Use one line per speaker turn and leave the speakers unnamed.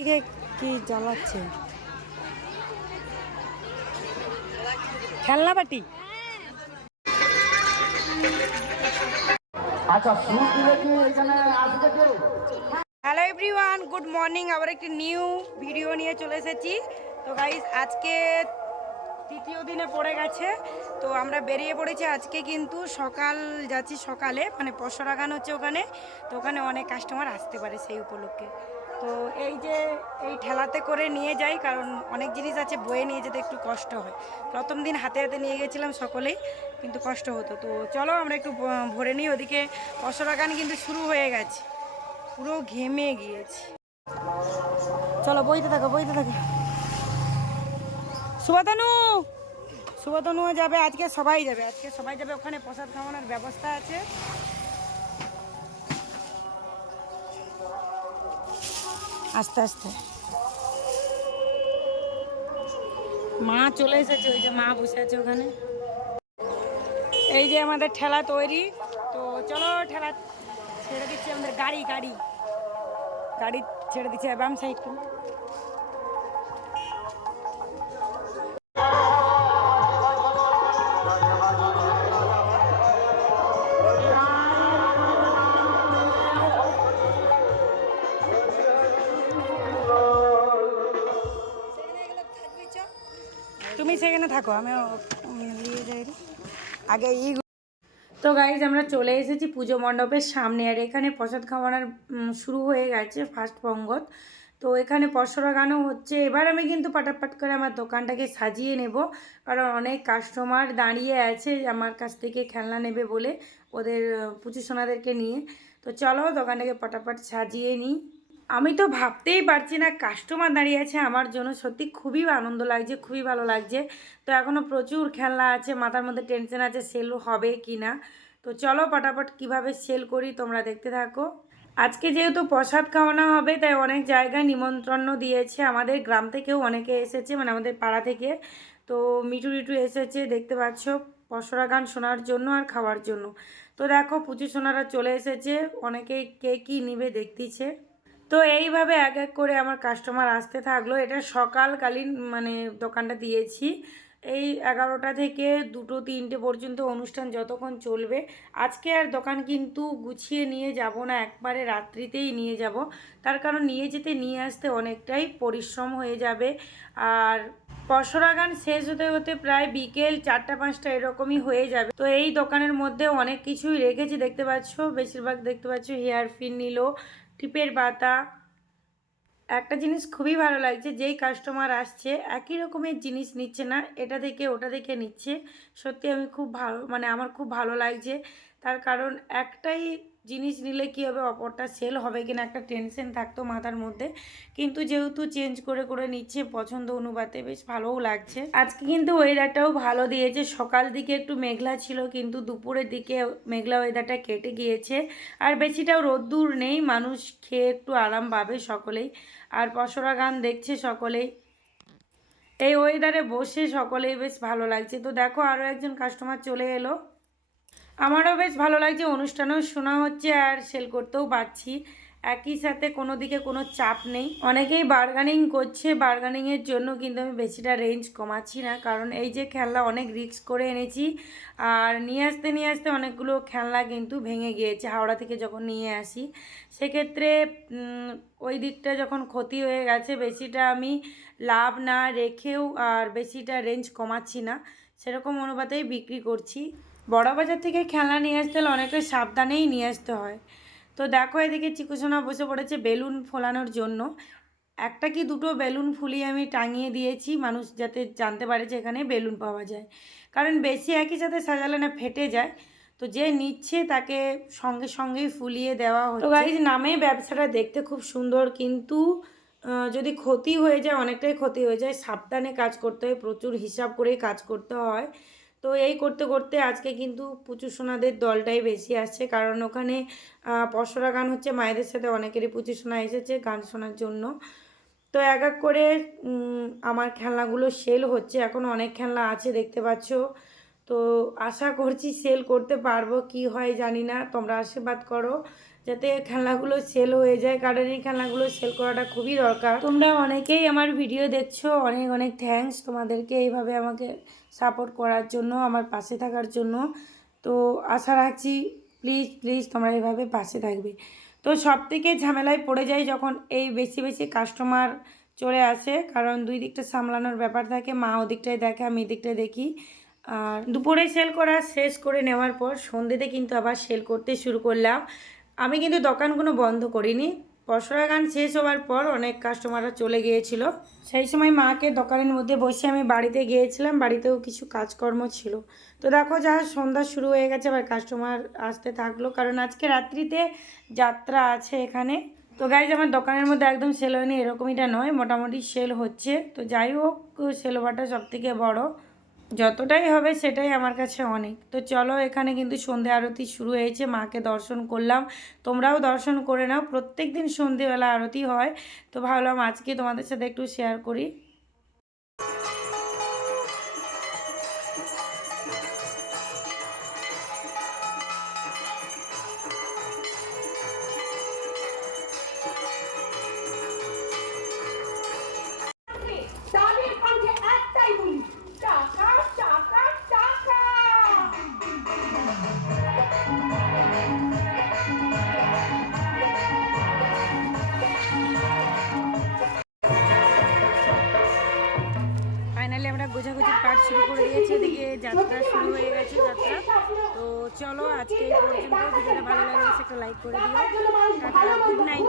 দিকে কি জ্বালাচ্ছে? খেলনা বাটি? হ্যালো এভরিওয়ান গুড মর্নিং আবার একটি নিউ ভিডিও নিয়ে চলে এসেছি। তো গাইজ আজকে তৃতীয় দিনে পড়ে গেছে। তো আমরা বেরিয়ে পড়েছি আজকে কিন্তু সকাল, যাচ্ছি সকালে মানে পশরা গান হচ্ছে ওখানে। তো ওখানে অনেক কাস্টমার আসতে পারে সেই উপলক্ষে। তো এই যে, এই ঠেলাতে করে নিয়ে যাই, কারণ অনেক জিনিস আছে, বয়ে নিয়ে যেতে একটু কষ্ট হয়। প্রথম দিন হাতে হাতে নিয়ে গেছিলাম সকলেই, কিন্তু কষ্ট হতো। তো চলো আমরা একটু ভরে নিই, ওদিকে পশরা গান কিন্তু শুরু হয়ে গেছে। পুরো ঘেমে গিয়েছি। চলো বইতে থাকো বইতে থাকো। সুভাতনু! সুভাতনুও যাবে, আজকে সবাই যাবে, আজকে সবাই যাবে, ওখানে প্রসাদ খাওয়ানোর ব্যবস্থা আছে। আস্তে আস্তে। মা চলে এসেছে, ওই যে মা বসে আছে ওখানে। এই যে আমাদের ঠেলা তৈরি, তো চলো ঠেলা ছেড়ে দিচ্ছি, আমাদের গাড়ি গাড়ি। গাড়ি ছেড়ে দিচ্ছে বাম সাইড তুমি সেখানে থাকো আমি নিয়ে যাই আগে ই তো গাইজ আমরা চলে এসেছি পুজো মণ্ডপের সামনে, আর এখানে প্রসাদ খাওয়ানোর শুরু হয়ে গেছে ফার্স্ট পঙ্গত। তো এখানে পসরা গানও হচ্ছে। এবার আমি কিন্তু পাটাপাট করে আমার দোকানটাকে সাজিয়ে নেব, কারণ অনেক কাস্টমার দাঁড়িয়ে আছে আমার কাছ থেকে খেলনা নেবে বলে ওদের পুজো সোনাদেরকে নিয়ে। তো চলো দোকানটাকে পটাপট সাজিয়ে নিই। আমি তো ভাবতেই পারছি না কাস্টমার দাঁড়িয়ে আছে আমার জন্য। সত্যি খুবই আনন্দ লাগছে, খুবই ভালো লাগছে। তো এখনও প্রচুর খেলনা আছে, মাথার মধ্যে টেনশন আছে সেল হবে কি না। তো চলো পটাপট কীভাবে সেল করি তোমরা দেখতে থাকো। আজকে যেহেতু প্রসাদ খাওয়ানো হবে, তাই অনেক জায়গায় নিমন্ত্রণ দিয়েছে। আমাদের গ্রাম থেকেও অনেকে এসেছে মানে আমাদের পাড়া থেকে। তো মিটু টিটু এসেছে, দেখতে পাচ্ছ পসরা গান শোনার জন্য আর খাওয়ার জন্য। তো দেখো পুচু সোনারা চলে এসেছে অনেকে কে কী নিবে দেখতিছে। তো এইভাবে এক এক করে আমার কাস্টমার আসতে থাকল। এটা সকালকালীন মানে দোকানটা দিয়েছি। এই এগারোটা থেকে দুটো তিনটে পর্যন্ত অনুষ্ঠান যতক্ষণ চলবে। আজকে আর দোকান কিন্তু গুছিয়ে নিয়ে যাব না, একবারে রাত্রিতেই নিয়ে যাব। তার কারণ নিয়ে যেতে, নিয়ে আসতে অনেকটাই পরিশ্রম হয়ে যাবে। আর পসরা গান শেষ হতে হতে প্রায় বিকেল চারটা পাঁচটা এরকমই হয়ে যাবে। তো এই দোকানের মধ্যে অনেক কিছুই রেখেছি। দেখতে পাচ্ছ, বেশিরভাগ দেখতে পাচ্ছ, হেয়ার পিন নিল টিপের বাতা। একটা জিনিস খুবই ভালো লাগছে, যেই কাস্টমার আসছে, একই রকমের জিনিস নিচ্ছে না, এটা থেকে ওটা থেকে নিচ্ছে। সত্যি আমি খুব ভালো মানে আমার খুব ভালো লাগছে। তার কারণ একটাই জিনিস নিলে কী হবে, অপরটা সেল হবে কিনা একটা টেনশন থাকতো মাথার মধ্যে। কিন্তু যেহেতু চেঞ্জ করে করে নিচ্ছে, পছন্দ অনুপাতে বেশ ভালোও লাগছে। আজকে কিন্তু ওয়েদারটাও ভালো দিয়েছে। সকাল দিকে একটু মেঘলা ছিল, কিন্তু দুপুরের দিকে মেঘলা ওয়েদারটা কেটে গিয়েছে। আর বেশিটাও রোদ্দুর নেই, মানুষ খেয়ে একটু আরাম পাবে সকলেই। আর পসরা গান দেখছে সকলেই। এই ওয়েদারে বসে সকলেই বেশ ভালো লাগছে। তো দেখো আরও একজন কাস্টমার চলে এলো। আমারও বেশ ভালো লাগছে, অনুষ্ঠানেও শোনা হচ্ছে আর সেল করতেও পারছি। একই সাথে কোনো দিকে কোনো চাপ নেই। অনেকেই বার্গানিং করছে বার্গানিংয়ের জন্য কিন্তু আমি বেশিটা রেঞ্জ কমাচ্ছি না, কারণ এই যে খেলনা অনেক রিস্ক করে এনেছি আর নিয়ে আসতে নিয়ে আসতে অনেকগুলো খেলনা কিন্তু ভেঙে গিয়েছে, হাওড়া থেকে যখন নিয়ে আসি। সেক্ষেত্রে ওই দিকটা যখন ক্ষতি হয়ে গেছে, বেশিটা আমি লাভ না রেখেও আর বেশিটা রেঞ্জ কমাচ্ছি না। সেরকম অনুপাতেই বিক্রি করছি। বড় বাজার থেকে খেলনা নিয়ে আসতে হলে অনেকটা সাবধানেই নিয়ে আসতে হয়। তো দেখো এদিকে চিকুসোনা বসে পড়েছে বেলুন ফোলানোর জন্য। একটা কি দুটো বেলুন ফুলিয়ে আমি টাঙিয়ে দিয়েছি, মানুষ যাতে জানতে পারে যে এখানে বেলুন পাওয়া যায়। কারণ বেশি একই সাথে সাজালে না ফেটে যায়। তো যে নিচ্ছে তাকে সঙ্গে সঙ্গেই ফুলিয়ে দেওয়া হচ্ছে। তো গাইজ নামে ব্যবসাটা দেখতে খুব সুন্দর, কিন্তু যদি ক্ষতি হয়ে যায়, অনেকটাই ক্ষতি হয়ে যায়, সাবধানে কাজ করতে হয়, প্রচুর হিসাব করেই কাজ করতে হয়। তো এই করতে করতে আজকে কিন্তু পুচু সোনাদের দলটাই বেশি আসছে। কারণ ওখানে পসরা গান হচ্ছে মায়েদের সাথে অনেকেরই পুচু সোনা এসেছে গান শোনার জন্য। তো এক এক করে আমার খেলনাগুলো সেল হচ্ছে। এখন অনেক খেলনা আছে, দেখতে পাচ্ছ। তো আশা করছি সেল করতে পারব, কি হয় জানি না। তোমরা আশীর্বাদ করো। যাতে খেলনাগুলো সেল হয়ে যায় কারণ এই খেলনাগুলো সেল করাটা খুবই দরকার। তোমরা অনেকেই আমার ভিডিও দেখছ, অনেক অনেক থ্যাঙ্কস তোমাদেরকে এইভাবে আমাকে সাপোর্ট করার জন্য, আমার পাশে থাকার জন্য। তো আশা রাখছি প্লিজ প্লিজ তোমরা এইভাবে পাশে থাকবে। তো সব থেকে ঝামেলায় পড়ে যায় যখন এই বেশি বেশি কাস্টমার চলে আসে, কারণ দুই দিকটা সামলানোর ব্যাপার থাকে, মা ওদিকটায় দেখে, আমি এদিকটায় দেখি। আর দুপুরে সেল করা শেষ করে নেওয়ার পর সন্ধ্যেতে কিন্তু আবার সেল করতে শুরু করলাম। আমি কিন্তু দোকানগুলো বন্ধ করিনি। পশরা গান শেষ হওয়ার পর অনেক কাস্টমাররা চলে গিয়েছিল। সেই সময় মাকে দোকানের মধ্যে বসে আমি বাড়িতে গিয়েছিলাম। বাড়িতেও কিছু কাজকর্ম ছিল। তো দেখো যা সন্ধ্যা শুরু হয়ে গেছে, আবার কাস্টমার আসতে থাকল। কারণ আজকে রাত্রিতে যাত্রা আছে এখানে। তো গাইজ আমার দোকানের মধ্যে একদম সেল হয়নি এরকমইটা নয়। মোটামুটি সেল হচ্ছে। তো যাই হোক সেল হওয়াটা সব থেকে বড়। যতটাই হবে সেটাই আমার কাছে অনেক। তো চলো এখানে কিন্তু সন্ধে আরতি শুরু হয়েছে, মাকে দর্শন করলাম। তোমরাও দর্শন করে নাও প্রত্যেক দিন সন্ধেবেলা আরতি হয়। তো ভাবলাম আজকে তোমাদের সাথে একটু শেয়ার করি। কাজ শুরু করে দিয়েছে, এদিকে যাত্রা শুরু হয়ে গেছে যাত্রা। তো চলো আজকে এই পর্যন্ত, ভিডিওটা ভালো লাগলে একটা লাইক করে দিও। Good night